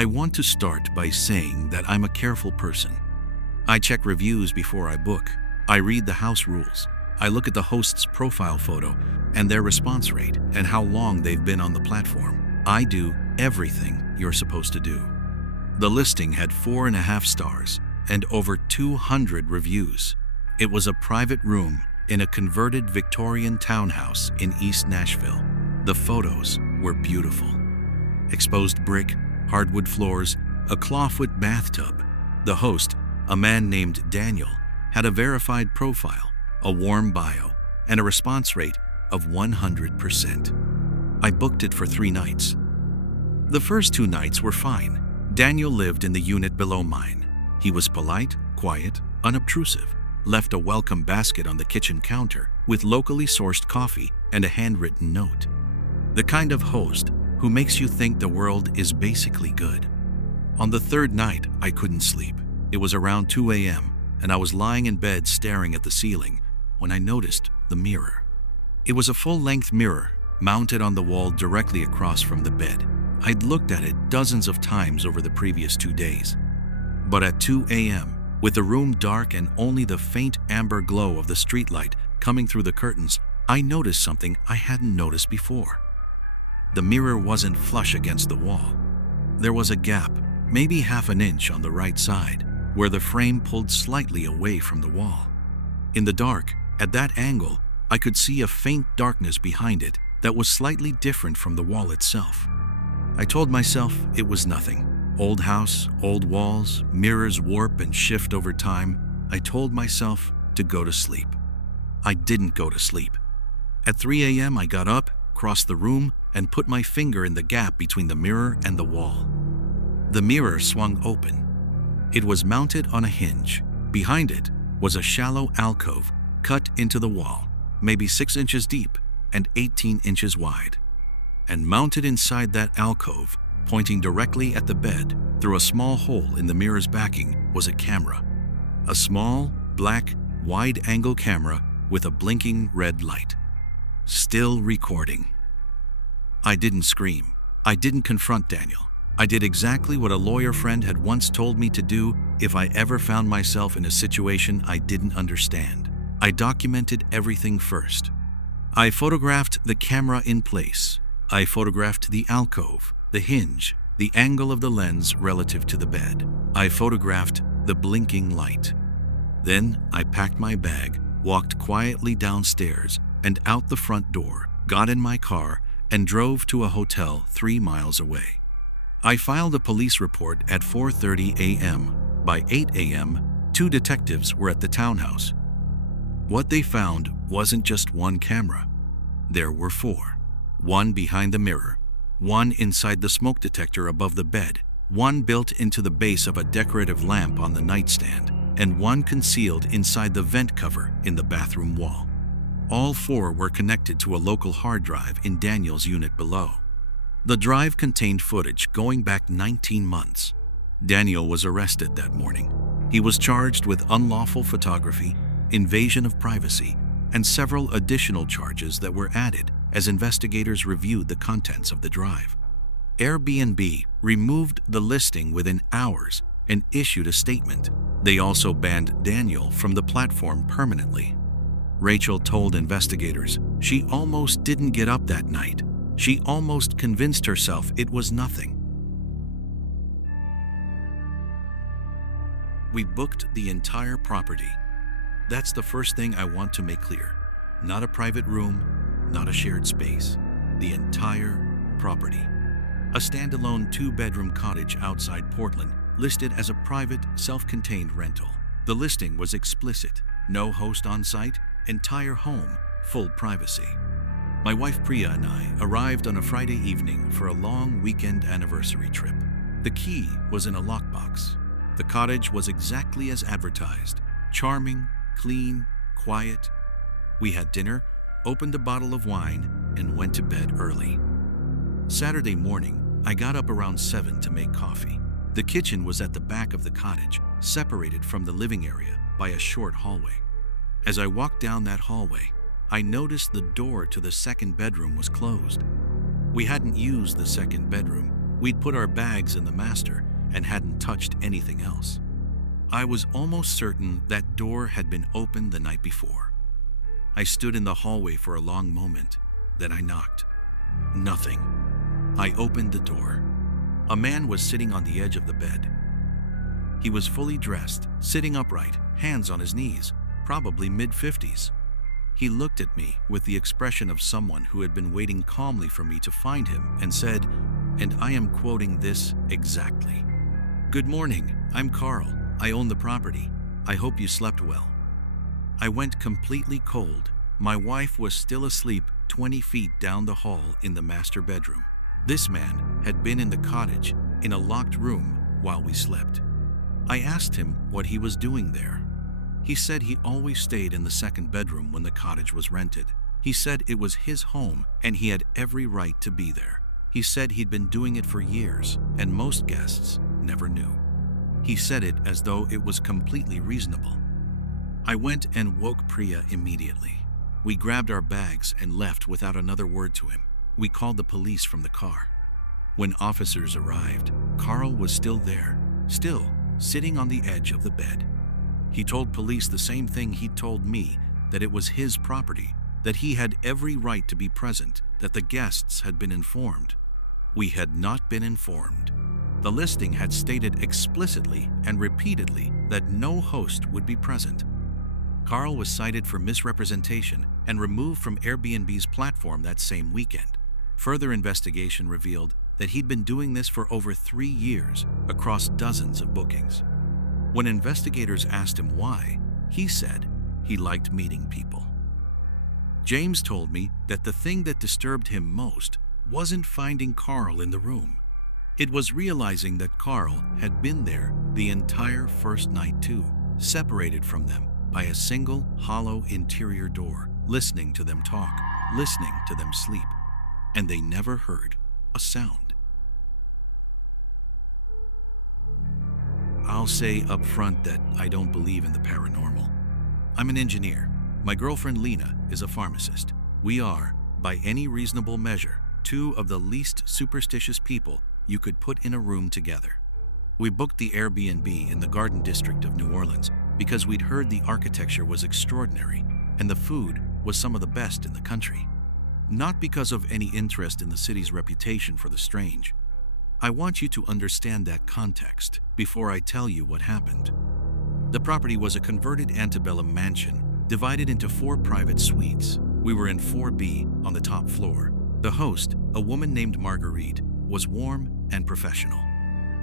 I want to start by saying that I'm a careful person. I check reviews before I book. I read the house rules. I look at the host's profile photo and their response rate and how long they've been on the platform. I do everything you're supposed to do. The listing had 4.5 stars and over 200 reviews. It was a private room in a converted Victorian townhouse in East Nashville. The photos were beautiful. Exposed brick, hardwood floors, a clawfoot bathtub. The host, a man named Daniel, had a verified profile, a warm bio, and a response rate of 100%. I booked it for 3 nights. The first 2 nights were fine. Daniel lived in the unit below mine. He was polite, quiet, unobtrusive, left a welcome basket on the kitchen counter with locally sourced coffee and a handwritten note. The kind of host who makes you think the world is basically good. On the 3rd night, I couldn't sleep. It was around 2 a.m., and I was lying in bed staring at the ceiling when I noticed the mirror. It was a full-length mirror mounted on the wall directly across from the bed. I'd looked at it dozens of times over the previous 2 days. But at 2 a.m., with the room dark and only the faint amber glow of the streetlight coming through the curtains, I noticed something I hadn't noticed before. The mirror wasn't flush against the wall. There was a gap, maybe half an inch on the right side, where the frame pulled slightly away from the wall. In the dark, at that angle, I could see a faint darkness behind it that was slightly different from the wall itself. I told myself it was nothing. Old house, old walls, mirrors warp and shift over time. I told myself to go to sleep. I didn't go to sleep. At 3 a.m., I got up, crossed the room, and put my finger in the gap between the mirror and the wall. The mirror swung open. It was mounted on a hinge. Behind it was a shallow alcove cut into the wall, maybe 6 inches deep and 18 inches wide. And mounted inside that alcove, pointing directly at the bed through a small hole in the mirror's backing, was a camera. A small, black, wide-angle camera with a blinking red light. Still recording. I didn't scream. I didn't confront Daniel. I did exactly what a lawyer friend had once told me to do if I ever found myself in a situation I didn't understand. I documented everything first. I photographed the camera in place. I photographed the alcove, the hinge, the angle of the lens relative to the bed. I photographed the blinking light. Then I packed my bag, walked quietly downstairs and out the front door, got in my car, and drove to a hotel 3 miles away. I filed a police report at 4:30 a.m. By 8 a.m., 2 detectives were at the townhouse. What they found wasn't just one camera. There were 4. 1 behind the mirror, 1 inside the smoke detector above the bed, 1 built into the base of a decorative lamp on the nightstand, and 1 concealed inside the vent cover in the bathroom wall. All 4 were connected to a local hard drive in Daniel's unit below. The drive contained footage going back 19 months. Daniel was arrested that morning. He was charged with unlawful photography, invasion of privacy, and several additional charges that were added as investigators reviewed the contents of the drive. Airbnb removed the listing within hours and issued a statement. They also banned Daniel from the platform permanently. Rachel told investigators she almost didn't get up that night. She almost convinced herself it was nothing. We booked the entire property. That's the first thing I want to make clear. Not a private room, not a shared space. The entire property. A standalone 2-bedroom cottage outside Portland, listed as a private, self-contained rental. The listing was explicit. No host on site, entire home, full privacy. My wife Priya and I arrived on a Friday evening for a long weekend anniversary trip. The key was in a lockbox. The cottage was exactly as advertised. Charming, clean, quiet. We had dinner, opened a bottle of wine, and went to bed early. Saturday morning, I got up around 7 to make coffee. The kitchen was at the back of the cottage, separated from the living area by a short hallway. As I walked down that hallway, I noticed the door to the second bedroom was closed. We hadn't used the second bedroom. We'd put our bags in the master and hadn't touched anything else. I was almost certain that door had been opened the night before. I stood in the hallway for a long moment, then I knocked. Nothing. I opened the door. A man was sitting on the edge of the bed. He was fully dressed, sitting upright, hands on his knees, probably mid-50s. He looked at me with the expression of someone who had been waiting calmly for me to find him and said, and I am quoting this exactly, "Good morning, I'm Carl. I own the property. I hope you slept well." I went completely cold. My wife was still asleep 20 feet down the hall in the master bedroom. This man had been in the cottage, in a locked room, while we slept. I asked him what he was doing there. He said he always stayed in the second bedroom when the cottage was rented. He said it was his home and he had every right to be there. He said he'd been doing it for years and most guests never knew. He said it as though it was completely reasonable. I went and woke Priya immediately. We grabbed our bags and left without another word to him. We called the police from the car. When officers arrived, Carl was still there, still sitting on the edge of the bed. He told police the same thing he'd told me, that it was his property, that he had every right to be present, that the guests had been informed. We had not been informed. The listing had stated explicitly and repeatedly that no host would be present. Carl was cited for misrepresentation and removed from Airbnb's platform that same weekend. Further investigation revealed that he'd been doing this for over 3 years across dozens of bookings. When investigators asked him why, he said he liked meeting people. James told me that the thing that disturbed him most wasn't finding Carl in the room. It was realizing that Carl had been there the entire first night too, separated from them by a single hollow interior door, listening to them talk, listening to them sleep, and they never heard a sound. I'll say up front that I don't believe in the paranormal. I'm an engineer. My girlfriend Lena is a pharmacist. We are, by any reasonable measure, 2 of the least superstitious people you could put in a room together. We booked the Airbnb in the Garden District of New Orleans because we'd heard the architecture was extraordinary and the food was some of the best in the country. Not because of any interest in the city's reputation for the strange. I want you to understand that context before I tell you what happened. The property was a converted antebellum mansion divided into 4 private suites. We were in 4B on the top floor. The host, a woman named Marguerite, was warm and professional.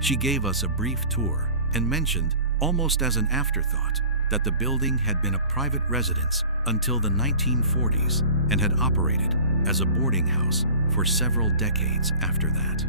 She gave us a brief tour and mentioned, almost as an afterthought, that the building had been a private residence until the 1940s and had operated as a boarding house for several decades after that.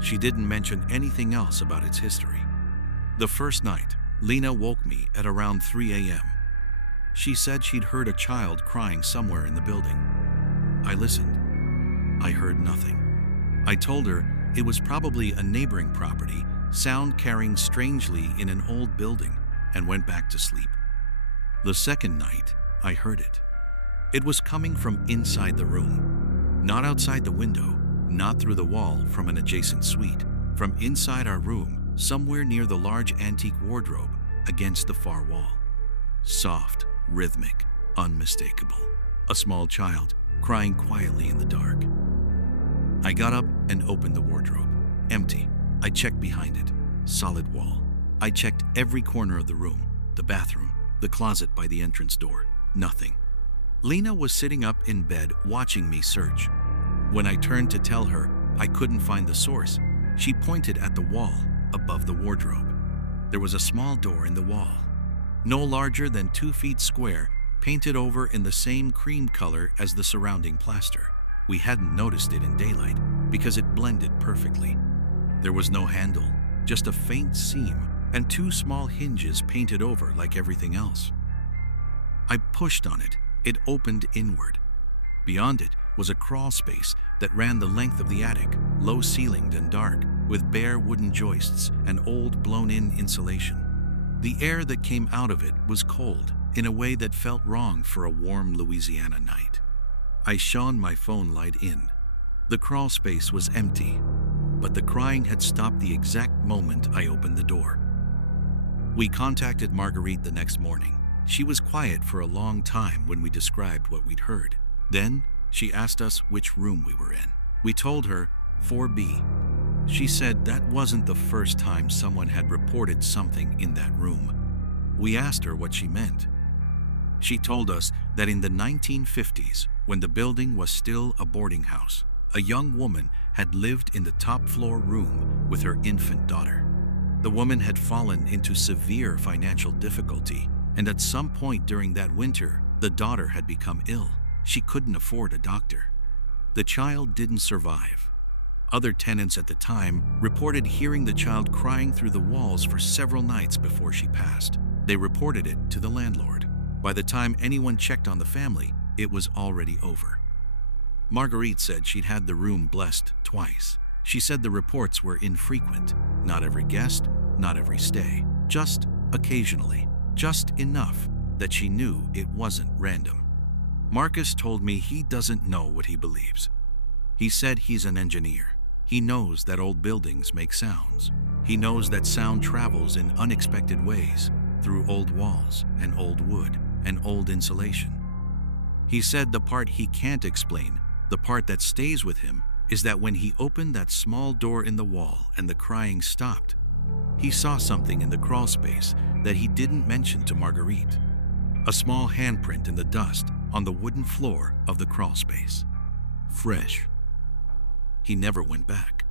She didn't mention anything else about its history. The first night, Lena woke me at around 3 a.m. She said she'd heard a child crying somewhere in the building. I listened. I heard nothing. I told her it was probably a neighboring property, sound carrying strangely in an old building, and went back to sleep. The second night, I heard it. It was coming from inside the room, not outside the window, not through the wall from an adjacent suite, from inside our room, somewhere near the large antique wardrobe against the far wall. Soft, rhythmic, unmistakable. A small child crying quietly in the dark. I got up and opened the wardrobe. Empty. I checked behind it. Solid wall. I checked every corner of the room, the bathroom, the closet by the entrance door. Nothing. Lena was sitting up in bed watching me search. When I turned to tell her I couldn't find the source, she pointed at the wall above the wardrobe. There was a small door in the wall, no larger than 2 feet square, painted over in the same cream color as the surrounding plaster. We hadn't noticed it in daylight because it blended perfectly. There was no handle, just a faint seam and 2 small hinges painted over like everything else. I pushed on it. It opened inward. Beyond it was a crawl space that ran the length of the attic, low-ceilinged and dark, with bare wooden joists and old blown-in insulation. The air that came out of it was cold, in a way that felt wrong for a warm Louisiana night. I shone my phone light in. The crawl space was empty. but the crying had stopped the exact moment I opened the door. We contacted Marguerite the next morning. She was quiet for a long time when we described what we'd heard. Then, she asked us which room we were in. We told her 4B. She said that wasn't the first time someone had reported something in that room. We asked her what she meant. She told us that in the 1950s, when the building was still a boarding house, a young woman had lived in the top floor room with her infant daughter. The woman had fallen into severe financial difficulty, and at some point during that winter, the daughter had become ill. She couldn't afford a doctor. The child didn't survive. Other tenants at the time reported hearing the child crying through the walls for several nights before she passed. They reported it to the landlord. By the time anyone checked on the family, it was already over. Marguerite said she'd had the room blessed twice. She said the reports were infrequent. Not every guest, not every stay. Just occasionally. Just enough that she knew it wasn't random. Marcus told me he doesn't know what he believes. He said he's an engineer. He knows that old buildings make sounds. He knows that sound travels in unexpected ways through old walls and old wood and old insulation. He said the part he can't explain, the part that stays with him, is that when he opened that small door in the wall and the crying stopped, he saw something in the crawl space that he didn't mention to Marguerite. A small handprint in the dust on the wooden floor of the crawl space. Fresh. He never went back.